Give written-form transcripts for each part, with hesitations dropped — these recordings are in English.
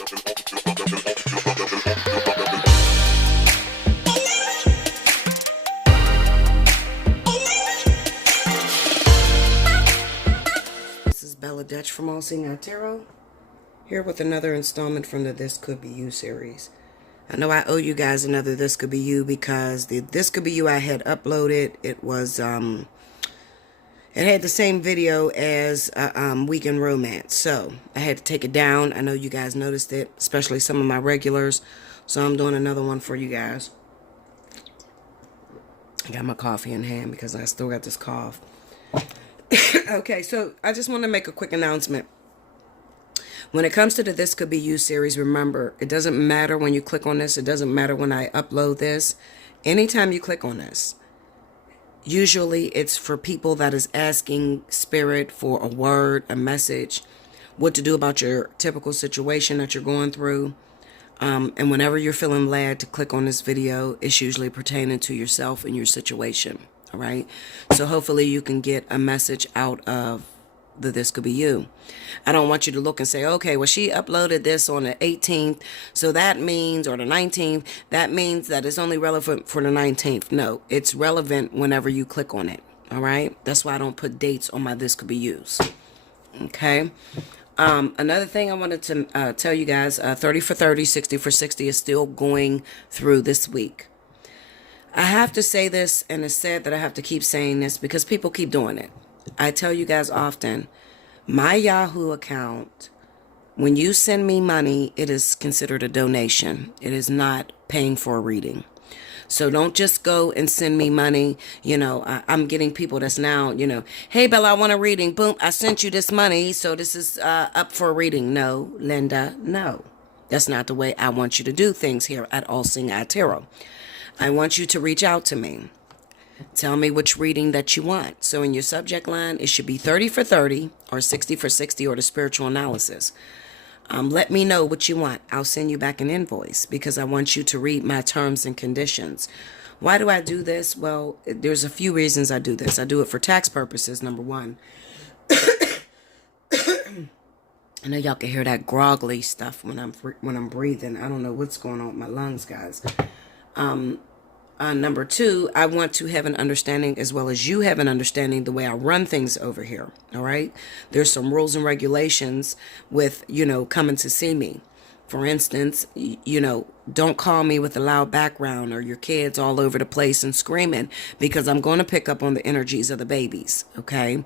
This is Bella Dutch from Allseeingeyetarot, here with another installment from the This Could Be You series. I know I owe you guys another This Could Be You because the This Could Be You I had uploaded, it was, it had the same video as Weekend Romance, so I had to take it down. I know you guys noticed it, especially some of my regulars, so I'm doing another one for you guys. I got my coffee in hand because I still got this cough. Okay, so I just want to make a quick announcement. When it comes to the This Could Be You series, remember, it doesn't matter when you click on this. It doesn't matter when I upload this. Anytime you click on this, usually it's for people that is asking Spirit for a word, a message, what to do about your typical situation that you're going through. And whenever you're feeling led to click on this video, it's usually pertaining to yourself and your situation. All right. So hopefully you can get a message out of the This Could Be You. I don't want you to look and say, okay, well, she uploaded this on the 18th. So that means, or the 19th, that means that it's only relevant for the 19th. No, it's relevant whenever you click on it. All right. That's why I don't put dates on my This Could Be Yous. Okay. Another thing I wanted to tell you guys, 30 for 30, 60 for 60 is still going through this week. I have to say this, and it's sad that I have to keep saying this because people keep doing it. I tell you guys often, my Yahoo account, when you send me money, it is considered a donation. It is not paying for a reading. So don't just go and send me money. You know, I'm getting people that's now, you know, hey, Bella, I want a reading. Boom, I sent you this money, so this is up for a reading. No, Linda, no. That's not the way I want you to do things here at Allseeingeyetarot. I want you to reach out to me. Tell me which reading that you want. So in your subject line, it should be 30 for 30 or 60 for 60 or the spiritual analysis. Let me know what you want. I'll send you back an invoice because I want you to read my terms and conditions. Why do I do this? Well, there's a few reasons I do this. I do it for tax purposes, number one. I know y'all can hear that groggly stuff when I'm breathing. I don't know what's going on with my lungs, guys. Number two, I want to have an understanding as well as you have an understanding the way I run things over here. All right. There's some rules and regulations with, you know, coming to see me. For instance, you know, don't call me with a loud background or your kids all over the place and screaming because I'm going to pick up on the energies of the babies. Okay.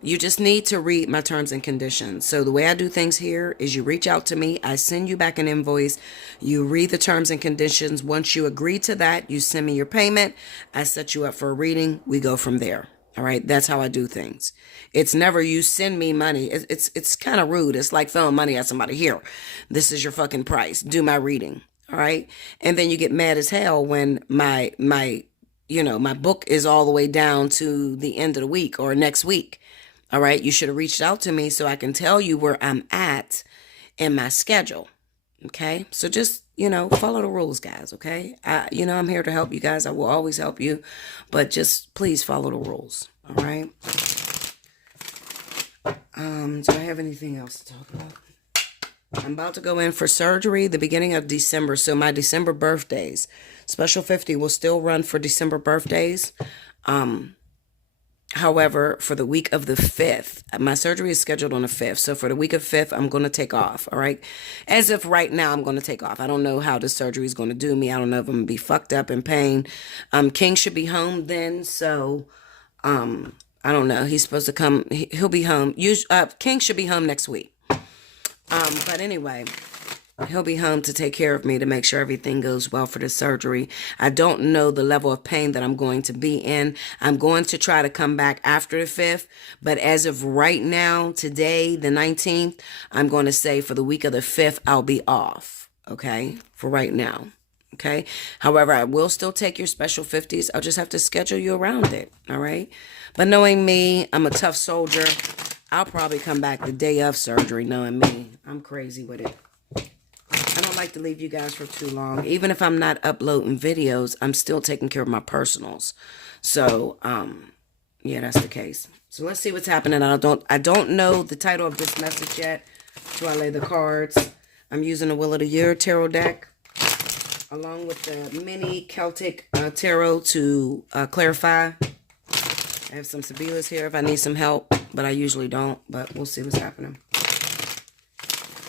You just need to read my terms and conditions. So the way I do things here is you reach out to me. I send you back an invoice. You read the terms and conditions. Once you agree to that, you send me your payment. I set you up for a reading. We go from there. All right. That's how I do things. It's never you send me money. It's kind of rude. It's like throwing money at somebody. Here, this is your fucking price. Do my reading. All right. And then you get mad as hell when my book is all the way down to the end of the week or next week. All right. You should have reached out to me so I can tell you where I'm at in my schedule. Okay. So just, you know, follow the rules, guys. Okay. I'm here to help you guys. I will always help you, but just please follow the rules. All right. Do I have anything else to talk about? I'm about to go in for surgery the beginning of December. So my December birthdays, Special 50 will still run for December birthdays. However, for the week of the 5th, my surgery is scheduled on the 5th. So for the week of 5th, I'm going to take off. All right. As if right now I'm going to take off. I don't know how the surgery is going to do me. I don't know if I'm going to be fucked up in pain. King should be home then. So, I don't know. He's supposed to come. He'll be home. King should be home next week. But anyway, he'll be home to take care of me to make sure everything goes well for the surgery. I don't know the level of pain that I'm going to be in. I'm going to try to come back after the 5th. But as of right now, today, the 19th, I'm going to say for the week of the 5th, I'll be off. Okay. For right now. Okay. However, I will still take your special 50s. I'll just have to schedule you around it. All right. But knowing me, I'm a tough soldier. I'll probably come back the day of surgery, knowing me. I'm crazy with it. I don't like to leave you guys for too long. Even if I'm not uploading videos, I'm still taking care of my personals. So, yeah, that's the case. So let's see what's happening. I don't know the title of this message yet. Do I lay the cards? I'm using the Wheel of the Year tarot deck along with the mini Celtic tarot to clarify. I have some Sibilas here if I need some help, but I usually don't, but we'll see what's happening.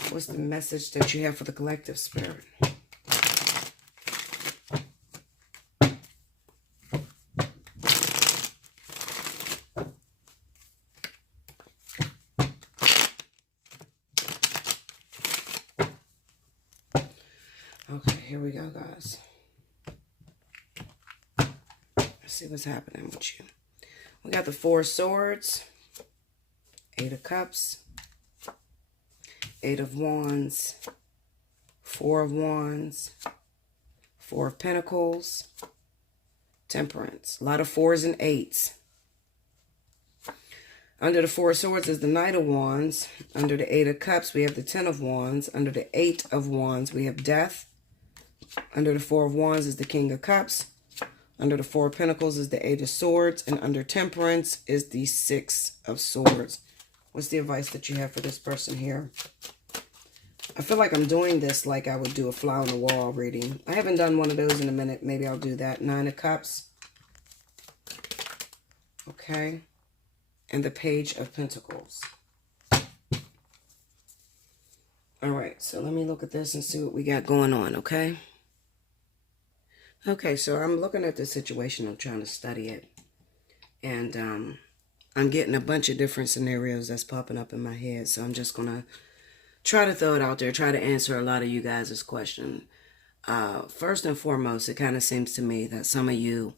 What's the message that you have for the collective spirit? Okay, here we go, guys. Let's see what's happening with you. We got the Four of Swords, Eight of Cups, Eight of Wands, Four of Wands, Four of Pentacles, Temperance. A lot of fours and eights. Under the Four of Swords is the Knight of Wands. Under the Eight of Cups, we have the Ten of Wands. Under the Eight of Wands, we have Death. Under the Four of Wands is the King of Cups. Under the Four of Pentacles is the Eight of Swords. And under Temperance is the Six of Swords. What's the advice that you have for this person here? I feel like I'm doing this like I would do a fly on the wall reading. I haven't done one of those in a minute. Maybe I'll do that. Nine of Cups. Okay. And the Page of Pentacles. All right. So let me look at this and see what we got going on. Okay. Okay, so I'm looking at the situation. I'm trying to study it. And I'm getting a bunch of different scenarios that's popping up in my head. So I'm just going to try to throw it out there, try to answer a lot of you guys' question. First and foremost, it kind of seems to me that some of you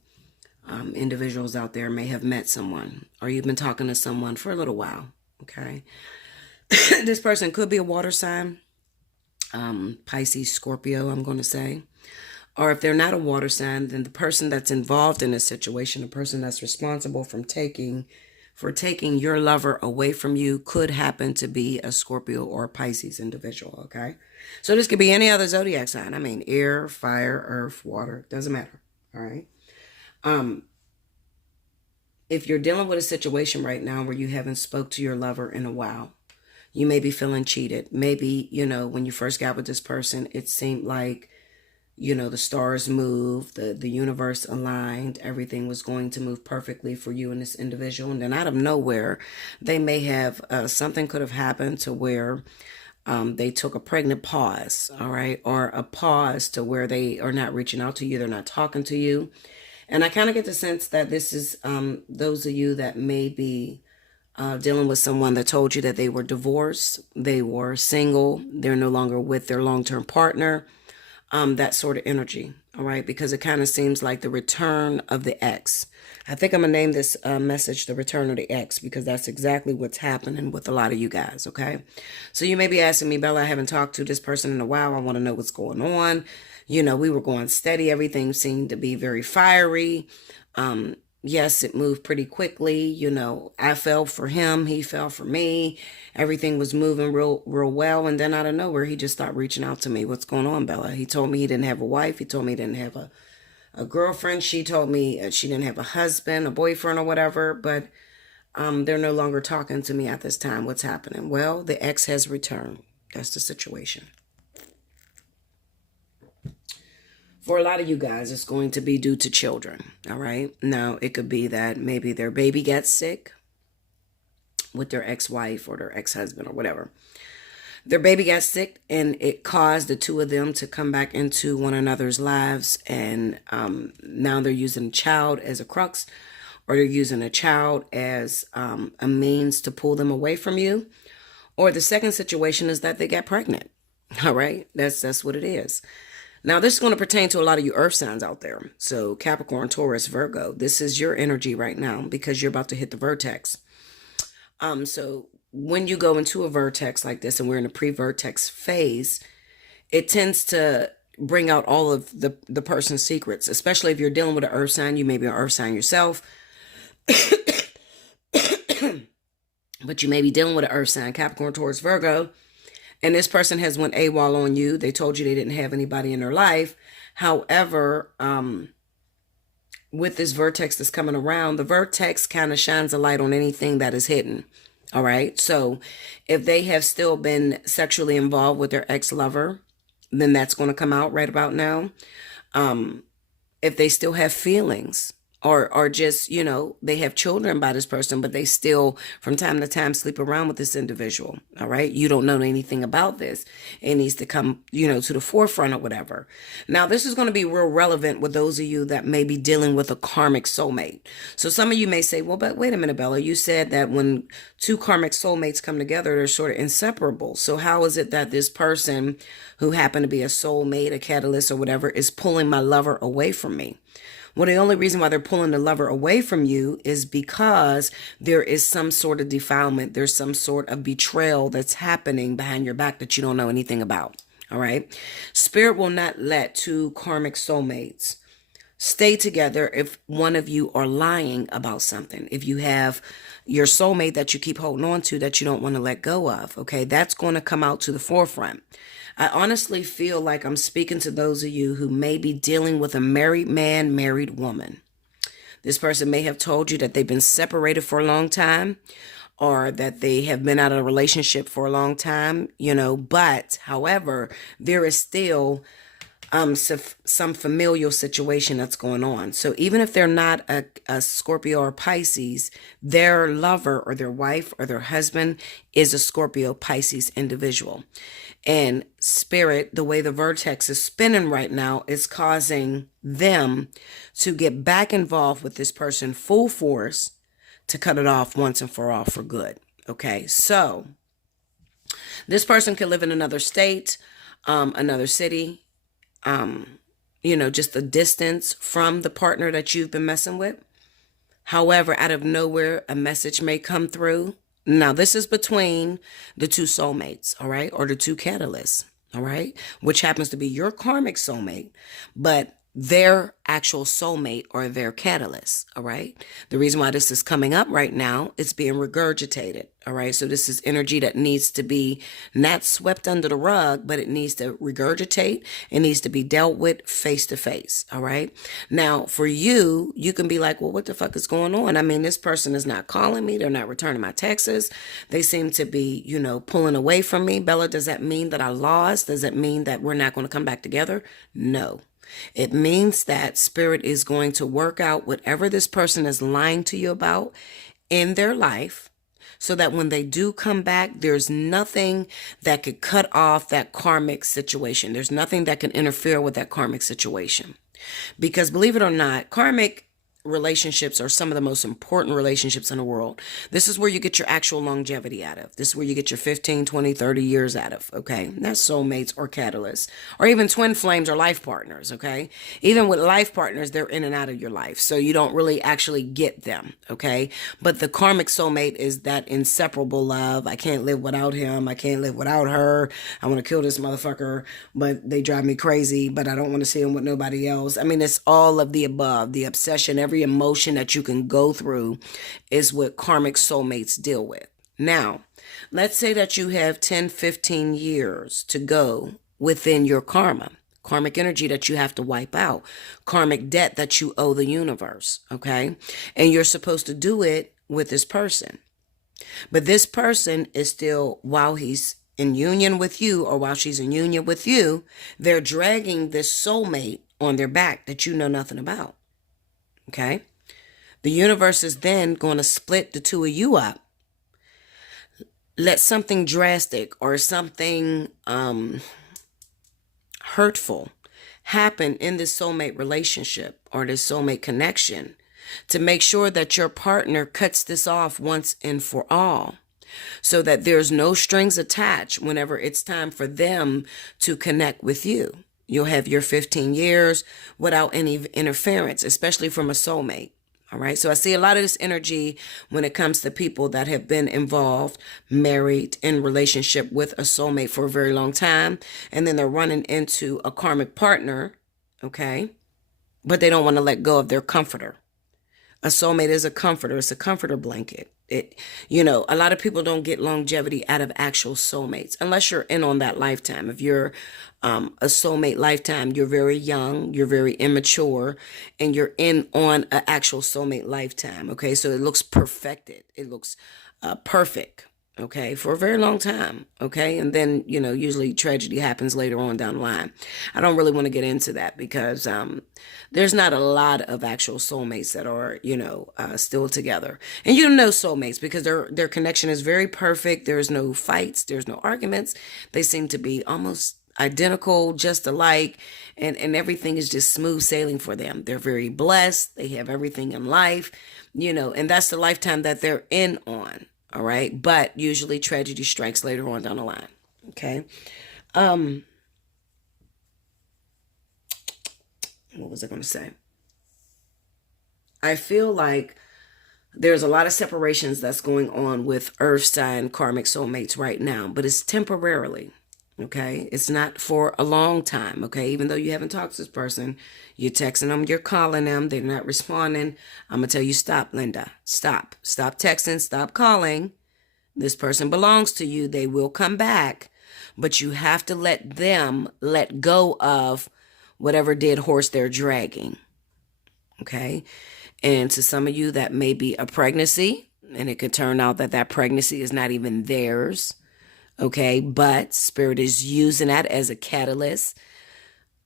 individuals out there may have met someone, or you've been talking to someone for a little while, okay? This person could be a water sign, Pisces, Scorpio, I'm going to say. Or if they're not a water sign, then the person that's involved in this situation, the person that's responsible for taking your lover away from you could happen to be a Scorpio or a Pisces individual, okay? So this could be any other zodiac sign. I mean, air, fire, earth, water, doesn't matter, all right? If you're dealing with a situation right now where you haven't spoke to your lover in a while, you may be feeling cheated. Maybe, when you first got with this person, it seemed like the stars moved, the universe aligned, everything was going to move perfectly for you and this individual. And then out of nowhere, they may have, something could have happened to where they took a pregnant pause, all right? Or a pause to where they are not reaching out to you, they're not talking to you. And I kind of get the sense that this is those of you that may be dealing with someone that told you that they were divorced, they were single, they're no longer with their long-term partner. That sort of energy, all right? Because it kind of seems like the return of the ex. I think I'm going to name this message the return of the ex, because that's exactly what's happening with a lot of you guys, okay? So you may be asking me, Bella, I haven't talked to this person in a while. I want to know what's going on. We were going steady. Everything seemed to be very fiery. Yes, it moved pretty quickly. I fell for him. He fell for me. Everything was moving real well. And then out of nowhere, he just stopped reaching out to me. What's going on, Bella? He told me he didn't have a wife. He told me he didn't have a girlfriend. She told me she didn't have a husband, a boyfriend or whatever. But they're no longer talking to me at this time. What's happening? Well, the ex has returned. That's the situation. For a lot of you guys, it's going to be due to children, all right? Now, it could be that maybe their baby gets sick with their ex-wife or their ex-husband or whatever. Their baby got sick, and it caused the two of them to come back into one another's lives, and now they're using a child as a crux, or they're using a child as a means to pull them away from you. Or the second situation is that they get pregnant, all right? That's what it is. Now, this is going to pertain to a lot of you earth signs out there. So Capricorn, Taurus, Virgo, this is your energy right now because you're about to hit the vertex. So when you go into a vertex like this, and we're in a pre-vertex phase, it tends to bring out all of the person's secrets, especially if you're dealing with an earth sign. You may be an earth sign yourself, but you may be dealing with an earth sign, Capricorn, Taurus, Virgo. And this person has went AWOL on you. They told you they didn't have anybody in their life. However, with this vertex that's coming around, the vertex kind of shines a light on anything that is hidden. All right. So if they have still been sexually involved with their ex-lover, then that's going to come out right about now. If they still have feelings, or just, they have children by this person, but they still from time to time sleep around with this individual. All right. You don't know anything about this. It needs to come, to the forefront or whatever. Now, this is going to be real relevant with those of you that may be dealing with a karmic soulmate. So some of you may say, well, but wait a minute, Bella, you said that when two karmic soulmates come together, they're sort of inseparable. So how is it that this person who happened to be a soulmate, a catalyst or whatever, is pulling my lover away from me? Well, the only reason why they're pulling the lover away from you is because there is some sort of defilement. There's some sort of betrayal that's happening behind your back that you don't know anything about. All right. Spirit will not let two karmic soulmates stay together if one of you are lying about something. If you have your soulmate that you keep holding on to that you don't want to let go of, okay, that's going to come out to the forefront. I honestly feel like I'm speaking to those of you who may be dealing with a married man, married woman. This person may have told you that they've been separated for a long time, or that they have been out of a relationship for a long time, but however, there is still some familial situation that's going on. So even if they're not a Scorpio or Pisces, their lover or their wife or their husband is a Scorpio Pisces individual. And spirit, the way the vertex is spinning right now, is causing them to get back involved with this person full force to cut it off once and for all for good. Okay, so this person could live in another state, another city, just a distance from the partner that you've been messing with. However, out of nowhere, a message may come through. Now, this is between the two soulmates, all right, or the two catalysts, all right, which happens to be your karmic soulmate, but their actual soulmate or their catalyst, all right? The reason why this is coming up right now, it's being regurgitated, all right? So this is energy that needs to be not swept under the rug, but it needs to regurgitate. It needs to be dealt with face to face, all right? Now, for you, you can be like, well, what the fuck is going on? I mean, this person is not calling me. They're not returning my texts. They seem to be, pulling away from me. Bella, does that mean that I lost? Does it mean that we're not going to come back together? No. It means that spirit is going to work out whatever this person is lying to you about in their life, so that when they do come back, there's nothing that could cut off that karmic situation. There's nothing that can interfere with that karmic situation. Because believe it or not, karmic relationships are some of the most important relationships in the world. This is where you get your actual longevity out of. This is where you get your 15, 20, 30 years out of, okay? That's soulmates or catalysts, or even twin flames or life partners, okay? Even with life partners, they're in and out of your life, so you don't really actually get them, okay? But the karmic soulmate is that inseparable love. I can't live without him. I can't live without her. I want to kill this motherfucker, but they drive me crazy, but I don't want to see him with nobody else. I mean, it's all of the above, the obsession, every emotion that you can go through is what karmic soulmates deal with. Now, let's say that you have 10, 15 years to go within your karmic energy that you have to wipe out, karmic debt that you owe the universe, okay? And you're supposed to do it with this person. But this person is still, while he's in union with you or while she's in union with you, they're dragging this soulmate on their back that you know nothing about. Okay? The universe is then going to split the two of you up. Let something drastic or something hurtful happen in this soulmate relationship or this soulmate connection to make sure that your partner cuts this off once and for all, so that there's no strings attached whenever it's time for them to connect with you. You'll have your 15 years without any interference, especially from a soulmate. All right. So I see a lot of this energy when it comes to people that have been involved, married, in relationship with a soulmate for a very long time. And then they're running into a karmic partner. Okay. But they don't want to let go of their comforter. A soulmate is a comforter. It's a comforter blanket. A lot of people don't get longevity out of actual soulmates unless you're in on that lifetime. If you're a soulmate lifetime, you're very young, you're very immature, and you're in on an actual soulmate lifetime. Okay, so it looks perfected. It looks perfect, okay, for a very long time, okay? And then, usually tragedy happens later on down the line. I don't really want to get into that because there's not a lot of actual soulmates that are, still together. And you don't know soulmates because their connection is very perfect. There's no fights, there's no arguments. They seem to be almost identical, just alike, and everything is just smooth sailing for them. They're very blessed. They have everything in life, and that's the lifetime that they're in on. All right. But usually tragedy strikes later on down the line. Okay. What was I going to say? I feel like there's a lot of separations that's going on with earth sign karmic soulmates right now, but it's temporarily. Okay. It's not for a long time. Okay. Even though you haven't talked to this person, you're texting them, you're calling them, they're not responding. I'm going to tell you, stop, Linda. Stop texting, stop calling. This person belongs to you. They will come back, but you have to let them let go of whatever dead horse they're dragging. Okay. And to some of you, that may be a pregnancy, and it could turn out that pregnancy is not even theirs. Okay. But Spirit is using that as a catalyst,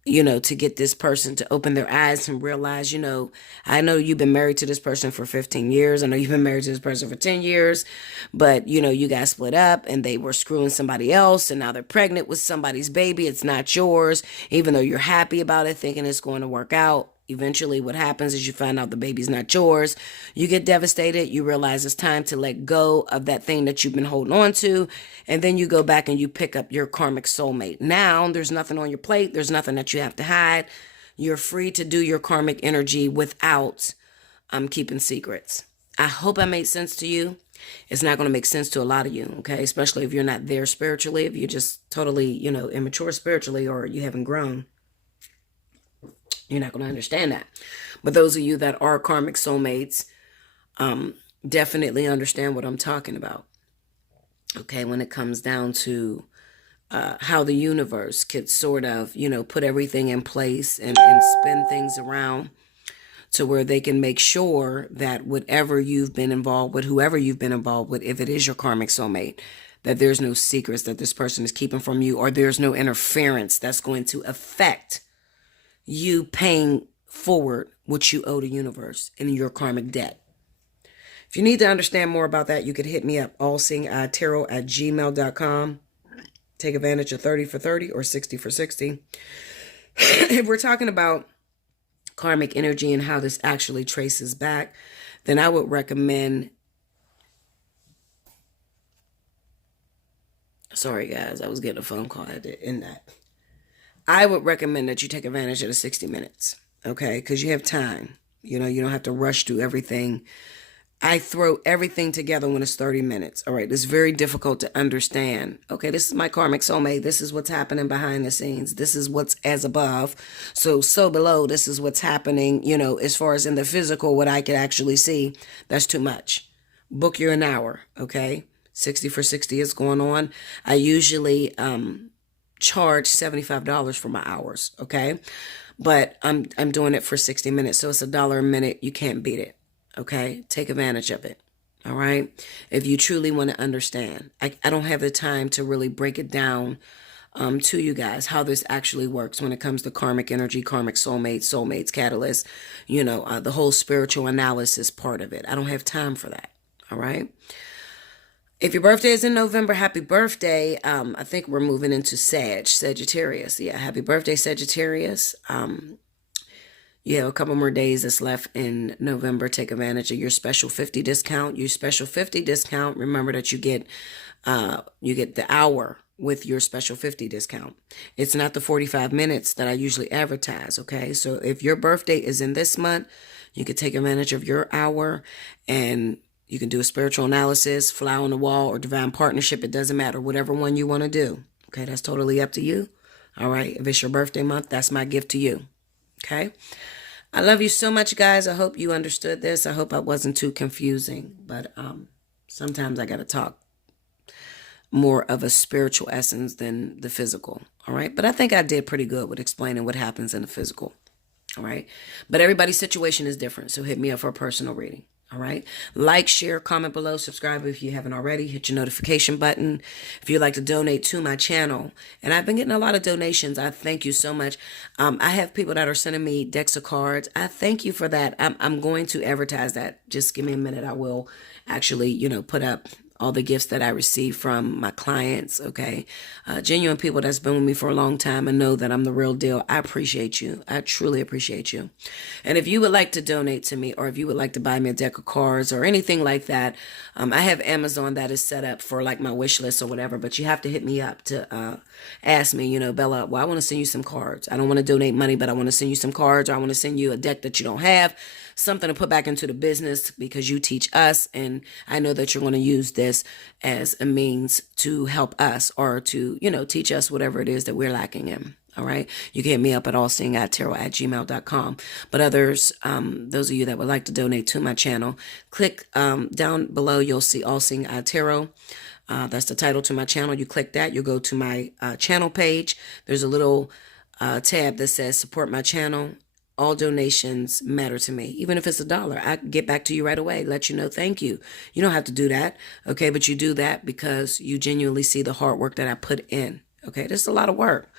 to get this person to open their eyes and realize, I know you've been married to this person for 15 years. I know you've been married to this person for 10 years, but, you guys split up and they were screwing somebody else, and now they're pregnant with somebody's baby. It's not yours, even though you're happy about it, thinking it's going to work out. Eventually, what happens is you find out the baby's not yours. You get devastated. You realize it's time to let go of that thing that you've been holding on to. And then you go back and you pick up your karmic soulmate. Now, there's nothing on your plate. There's nothing that you have to hide. You're free to do your karmic energy without keeping secrets. I hope I made sense to you. It's not going to make sense to a lot of you, okay? Especially if you're not there spiritually, if you're just totally, immature spiritually, or you haven't grown. You're not going to understand that. But those of you that are karmic soulmates definitely understand what I'm talking about. Okay, when it comes down to how the universe could sort of, put everything in place and spin things around to where they can make sure that whatever you've been involved with, whoever you've been involved with, if it is your karmic soulmate, that there's no secrets that this person is keeping from you, or there's no interference that's going to affect you paying forward what you owe the universe in your karmic debt. If you need to understand more about that, you could hit me up, allseeingeyetarot@gmail.com. Take advantage of 30 for 30 or 60 for 60. If we're talking about karmic energy and how this actually traces back, then I would recommend... Sorry, guys, I was getting a phone call in that. I would recommend that you take advantage of the 60 minutes, okay? Because you have time. You don't have to rush through everything. I throw everything together when it's 30 minutes. All right, it's very difficult to understand. Okay, this is my karmic soulmate. This is what's happening behind the scenes. This is what's as above. So below, this is what's happening, as far as in the physical, what I could actually see. That's too much. Book you an hour, okay? 60 for 60 is going on. I usually... charge $75 for my hours, okay? But I'm doing it for 60 minutes, so it's $1 a minute. You can't beat it, okay? Take advantage of it, all right? If you truly want to understand. I don't have the time to really break it down to you guys, how this actually works when it comes to karmic energy, karmic soulmates, catalysts, the whole spiritual analysis part of it. I don't have time for that, all right? If your birthday is in November, happy birthday. I think we're moving into Sagittarius. Yeah, happy birthday, Sagittarius. You have a couple more days that's left in November. Take advantage of your special 50 discount. Your special 50 discount, remember that you get the hour with your special 50 discount. It's not the 45 minutes that I usually advertise, okay? So if your birthday is in this month, you can take advantage of your hour, and you can do a spiritual analysis, fly on the wall, or divine partnership. It doesn't matter. Whatever one you want to do. Okay, that's totally up to you. All right, if it's your birthday month, that's my gift to you. Okay? I love you so much, guys. I hope you understood this. I hope I wasn't too confusing. But sometimes I got to talk more of a spiritual essence than the physical. All right? But I think I did pretty good with explaining what happens in the physical. All right? But everybody's situation is different. So hit me up for a personal reading. All right. Like, share, comment below, subscribe if you haven't already. Hit your notification button if you'd like to donate to my channel. And I've been getting a lot of donations. I thank you so much. I have people that are sending me decks of cards. I thank you for that. I'm going to advertise that. Just give me a minute. I will actually, put up all the gifts that I receive from my clients, okay? Genuine people that's been with me for a long time and know that I'm the real deal. I appreciate you. I truly appreciate you. And if you would like to donate to me, or if you would like to buy me a deck of cards or anything like that, I have Amazon that is set up for like my wish list or whatever, but you have to hit me up to ask me, Bella, well, I want to send you some cards. I don't want to donate money, but I want to send you some cards, or I want to send you a deck that you don't have, something to put back into the business because you teach us, and I know that you're going to use this as a means to help us, or to, teach us whatever it is that we're lacking in. All right. You can hit me up at allseeingeyetarot@gmail.com. But others, those of you that would like to donate to my channel, click down below. You'll see Allseeingeyetarot. That's the title to my channel. You click that, you'll go to my channel page. There's a little tab that says support my channel. All donations matter to me. Even if it's $1, I get back to you right away, let you know thank you. You don't have to do that, okay? But you do that because you genuinely see the hard work that I put in, okay? This is a lot of work,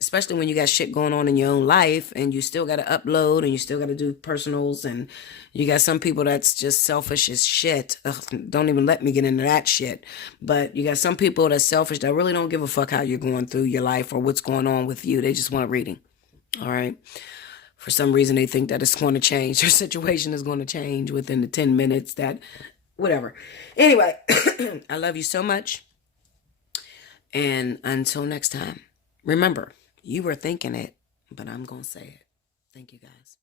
especially when you got shit going on in your own life and you still got to upload and you still got to do personals, and you got some people that's just selfish as shit. Ugh, don't even let me get into that shit. But you got some people that's selfish that really don't give a fuck how you're going through your life or what's going on with you. They just want a reading, all right? For some reason, they think that it's going to change. Their situation is going to change within the 10 minutes that, whatever. Anyway, I love you so much. And until next time, remember, you were thinking it, but I'm going to say it. Thank you, guys.